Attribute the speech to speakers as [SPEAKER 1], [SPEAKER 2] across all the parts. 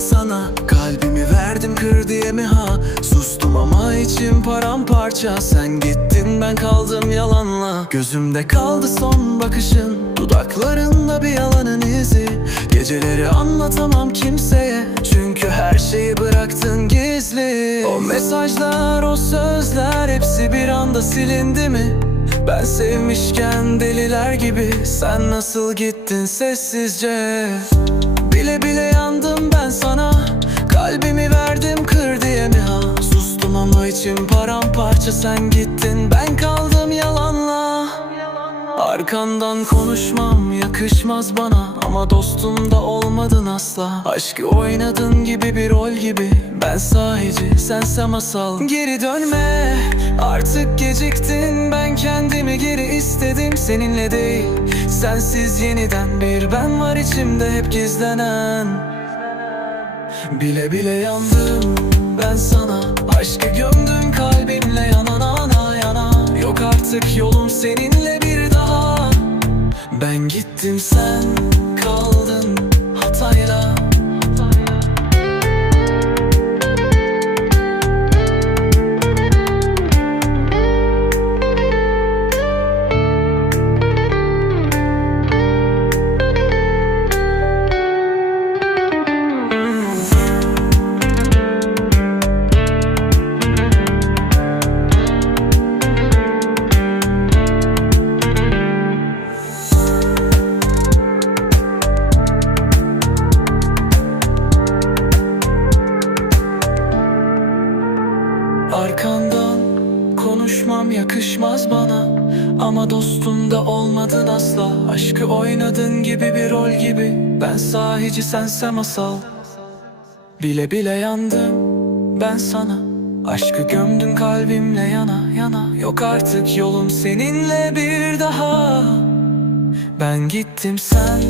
[SPEAKER 1] sana. Kalbimi verdim kır diye mi? Ha Sustum ama içim paramparça. Sen gittin ben kaldım yalanla. Gözümde kaldı son bakışın. Dudaklarında bir yalanın izi. Geceleri anlatamam kimseye. Çünkü her şeyi bıraktın gizli. O mesajlar o sözler Hepsi bir anda silindi mi? Ben sevmişken deliler gibi. Sen nasıl gittin sessizce? Bile bile ben sana. Kalbimi verdim kır diye mi ha? Sustum ama içim paramparça Sen gittin. Ben kaldım yalanla. Arkandan konuşmam yakışmaz bana. Ama dostum da olmadın asla. Aşkı oynadın gibi bir rol gibi. Ben sahici sense masal. Geri dönme. Artık geciktin. Ben kendimi geri istedim. Seninle değil Sensiz yeniden bir ben var içimde hep gizlenen Bile bile yandım ben sana. Aşkı gömdüm kalbimle yana yana. Yok artık yolum seninle bir daha. Ben gittim sen kaldın hatayla Arkandan konuşmam yakışmaz bana. Ama dostum da olmadın asla. Aşkı oynadın gibi bir rol gibi. Ben sahici sense masal Bile bile yandım ben sana. Aşkı gömdün kalbimle yana yana. Yok artık yolum seninle bir daha. Ben gittim sen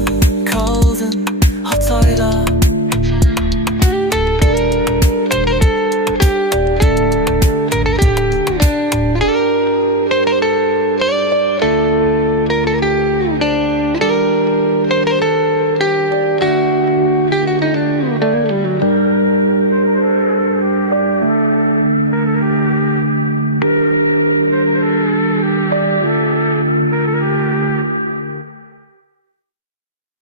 [SPEAKER 1] kaldın hatayla